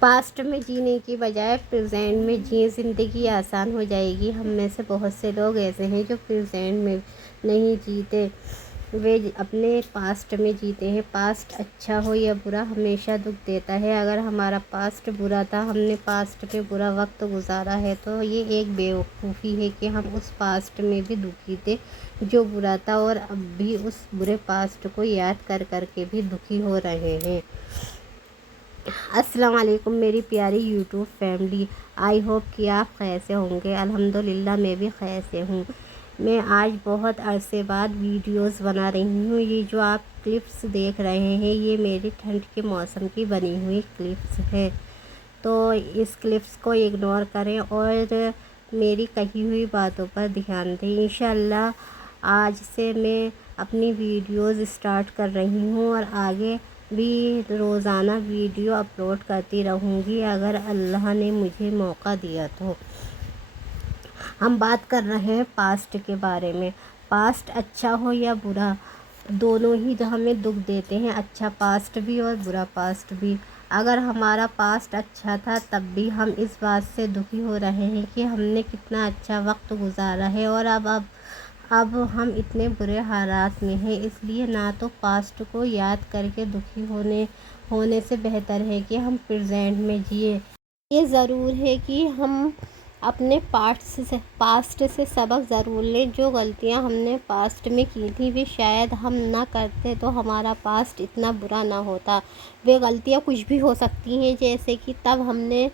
Past میں جینے کی بجائے پریزینٹ میں جئیں، زندگی آسان ہو جائے گی۔ ہم میں سے بہت سے لوگ ایسے ہیں جو پریزینٹ میں نہیں جیتے، وہ اپنے پاسٹ میں جیتے ہیں۔ پاسٹ اچھا ہو یا برا ہمیشہ دکھ دیتا ہے۔ اگر ہمارا پاسٹ برا تھا، ہم نے پاسٹ میں برا وقت گزارا ہے، تو یہ ایک بیوقوفی ہے کہ ہم اس پاسٹ میں بھی دکھی تھے جو برا تھا، اور اب بھی اس برے پاسٹ کو یاد کر کر کے بھی دکھی ہو رہے ہیں۔ السلام علیکم میری پیاری یوٹیوب فیملی، آئی ہوپ کہ آپ خیر سے ہوں گے۔ الحمدللہ میں بھی خیر سے ہوں۔ میں آج بہت عرصے بعد ویڈیوز بنا رہی ہوں۔ یہ جو آپ کلپس دیکھ رہے ہیں، یہ میری ٹھنڈ کے موسم کی بنی ہوئی کلپس ہیں، تو اس کلپس کو اگنور کریں اور میری کہی ہوئی باتوں پر دھیان دیں۔ انشاءاللہ آج سے میں اپنی ویڈیوز اسٹارٹ کر رہی ہوں اور آگے بھی روزانہ ویڈیو اپلوڈ کرتی رہوں گی اگر اللہ نے مجھے موقع دیا تو۔ ہم بات کر رہے ہیں پاسٹ کے بارے میں۔ پاسٹ اچھا ہو یا برا، دونوں ہی ہمیں دکھ دیتے ہیں، اچھا پاسٹ بھی اور برا پاسٹ بھی۔ اگر ہمارا پاسٹ اچھا تھا تب بھی ہم اس بات سے دکھی ہو رہے ہیں کہ ہم نے کتنا اچھا وقت گزارا ہے، اور اب ہم اتنے برے حالات میں ہیں۔ اس لیے نہ تو پاسٹ کو یاد کر کے دکھی ہونے سے بہتر ہے کہ ہم پریزینٹ میں جئیں۔ یہ ضرور ہے کہ ہم اپنے پاسٹ سے سبق ضرور لیں۔ جو غلطیاں ہم نے پاسٹ میں کی تھیں وہ شاید ہم نہ کرتے تو ہمارا پاسٹ اتنا برا نہ ہوتا۔ وہ غلطیاں کچھ بھی ہو سکتی ہیں، جیسے کہ تب ہم نے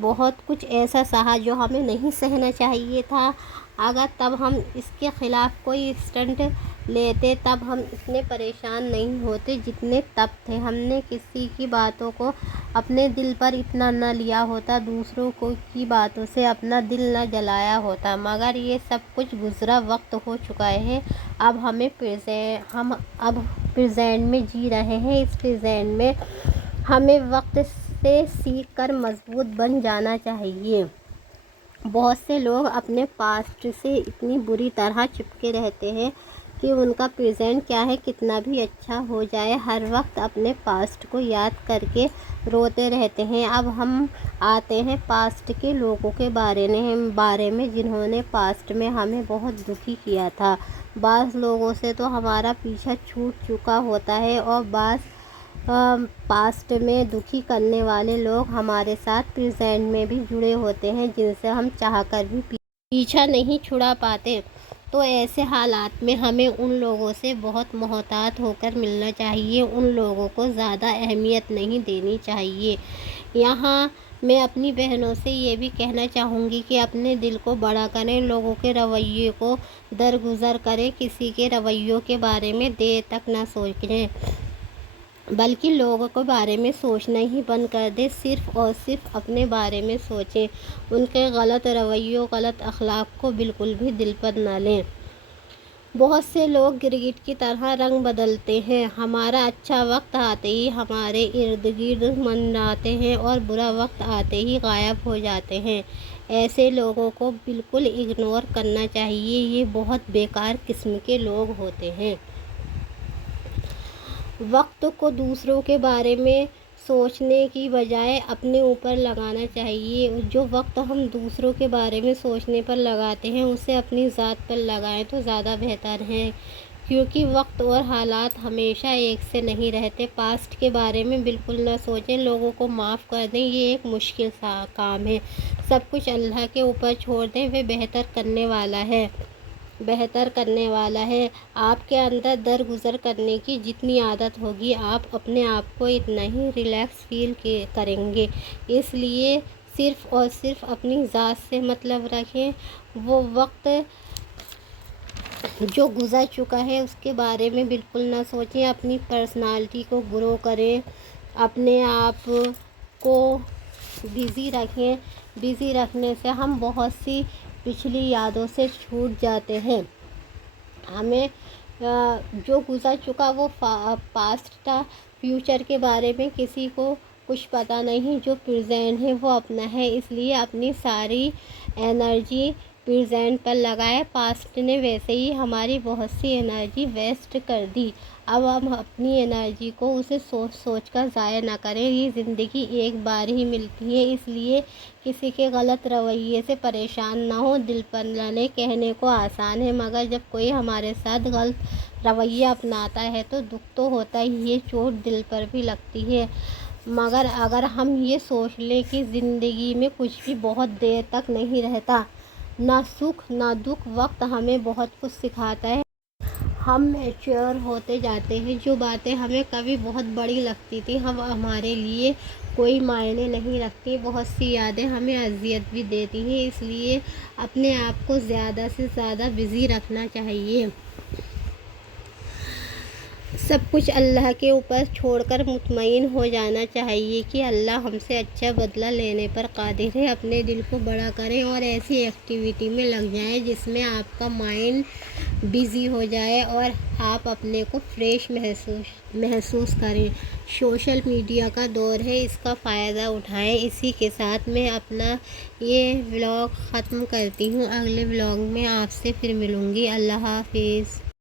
بہت کچھ ایسا سہا جو ہمیں نہیں سہنا چاہیے تھا۔ اگر تب ہم اس کے خلاف کوئی اسٹنٹ لیتے تب ہم اتنے پریشان نہیں ہوتے جتنے تب تھے۔ ہم نے کسی کی باتوں کو اپنے دل پر اتنا نہ لیا ہوتا، دوسروں کی باتوں سے اپنا دل نہ جلایا ہوتا، مگر یہ سب کچھ گزرا وقت ہو چکا ہے۔ اب ہم پریزینٹ میں جی رہے ہیں۔ اس پریزینٹ میں ہمیں وقت سے سیکھ کر مضبوط بن جانا چاہیے۔ بہت سے لوگ اپنے پاسٹ سے اتنی بری طرح چپکے رہتے ہیں کہ ان کا پریزینٹ کیا ہے کتنا بھی اچھا ہو جائے، ہر وقت اپنے پاسٹ کو یاد کر کے روتے رہتے ہیں۔ اب ہم آتے ہیں پاسٹ کے لوگوں کے بارے میں جنہوں نے پاسٹ میں ہمیں بہت دکھی کیا تھا۔ بعض لوگوں سے تو ہمارا پیچھا چھوٹ چکا ہوتا ہے، اور بعض پاسٹ میں دکھی کرنے والے لوگ ہمارے ساتھ پریزینٹ میں بھی جڑے ہوتے ہیں، جن سے ہم چاہ کر بھی پیچھا نہیں چھڑا پاتے۔ تو ایسے حالات میں ہمیں ان لوگوں سے بہت محتاط ہو کر ملنا چاہیے، ان لوگوں کو زیادہ اہمیت نہیں دینی چاہیے۔ یہاں میں اپنی بہنوں سے یہ بھی کہنا چاہوں گی کہ اپنے دل کو بڑا کریں، لوگوں کے رویے کو درگزر کریں، کسی کے رویوں کے بارے میں دیر تک نہ سوچیں، بلکہ لوگوں کے بارے میں سوچنا ہی بند کر دیں، صرف اور صرف اپنے بارے میں سوچیں۔ ان کے غلط رویوں، غلط اخلاق کو بالکل بھی دل پر نہ لیں۔ بہت سے لوگ گرگٹ کی طرح رنگ بدلتے ہیں، ہمارا اچھا وقت آتے ہی ہمارے ارد گرد منڈراتے ہیں اور برا وقت آتے ہی غائب ہو جاتے ہیں۔ ایسے لوگوں کو بالکل اگنور کرنا چاہیے، یہ بہت بیکار قسم کے لوگ ہوتے ہیں۔ وقت کو دوسروں کے بارے میں سوچنے کی بجائے اپنے اوپر لگانا چاہیے۔ جو وقت ہم دوسروں کے بارے میں سوچنے پر لگاتے ہیں اسے اپنی ذات پر لگائیں تو زیادہ بہتر ہے، کیونکہ وقت اور حالات ہمیشہ ایک سے نہیں رہتے۔ پاسٹ کے بارے میں بالکل نہ سوچیں، لوگوں کو معاف کر دیں، یہ ایک مشکل کام ہے۔ سب کچھ اللہ کے اوپر چھوڑ دیں، وہ بہتر کرنے والا ہے۔ آپ کے اندر درگزر کرنے کی جتنی عادت ہوگی، آپ اپنے آپ کو اتنا ہی ریلیکس فیل کریں گے۔ اس لیے صرف اور صرف اپنی ذات سے مطلب رکھیں، وہ وقت جو گزر چکا ہے اس کے بارے میں بالکل نہ سوچیں، اپنی پرسنالٹی کو گرو کریں، اپنے آپ کو بزی رکھیں۔ بزی رکھنے سے ہم بہت سی پچھلی یادوں سے چھوٹ جاتے ہیں۔ ہمیں جو گزر چکا وہ پاسٹ تھا، فیوچر کے بارے میں کسی کو کچھ پتہ نہیں، جو پریزینٹ ہے وہ اپنا ہے، اس لیے اپنی ساری انرجی پریزینٹ پر لگائے۔ پاسٹ نے ویسے ہی ہماری بہت سی انرجی ویسٹ کر دی۔ اب ہم اپنی انرجی کو اسے سوچ سوچ کر ضائع نہ کریں۔ یہ زندگی ایک بار ہی ملتی ہے، اس لیے کسی کے غلط رویے سے پریشان نہ ہو۔ دل پر نہ لیں، کہنے کو آسان ہے، مگر جب کوئی ہمارے ساتھ غلط رویہ اپناتا ہے تو دکھ تو ہوتا ہی ہے، چوٹ دل پر بھی لگتی ہے۔ مگر اگر ہم یہ سوچ لیں کہ زندگی میں کچھ بھی بہت دیر تک نہیں رہتا، نہ سکھ نہ دکھ، وقت ہمیں بہت کچھ سکھاتا ہے۔ ہم میچور ہوتے جاتے ہیں، جو باتیں ہمیں کبھی بہت بڑی لگتی تھیں اب ہمارے لیے کوئی معنی نہیں رکھتی۔ بہت سی یادیں ہمیں اذیت بھی دیتی ہیں، اس لیے اپنے آپ کو زیادہ سے زیادہ بزی رکھنا چاہیے۔ سب کچھ اللہ کے اوپر چھوڑ کر مطمئن ہو جانا چاہیے کہ اللہ ہم سے اچھا بدلہ لینے پر قادر ہے۔ اپنے دل کو بڑا کریں اور ایسی ایکٹیویٹی میں لگ جائیں جس میں آپ کا مائنڈ بزی ہو جائے اور آپ اپنے کو فریش محسوس کریں۔ سوشل میڈیا کا دور ہے، اس کا فائدہ اٹھائیں۔ اسی کے ساتھ میں اپنا یہ ولاگ ختم کرتی ہوں۔ اگلے ولاگ میں آپ سے پھر ملوں گی۔ اللہ حافظ۔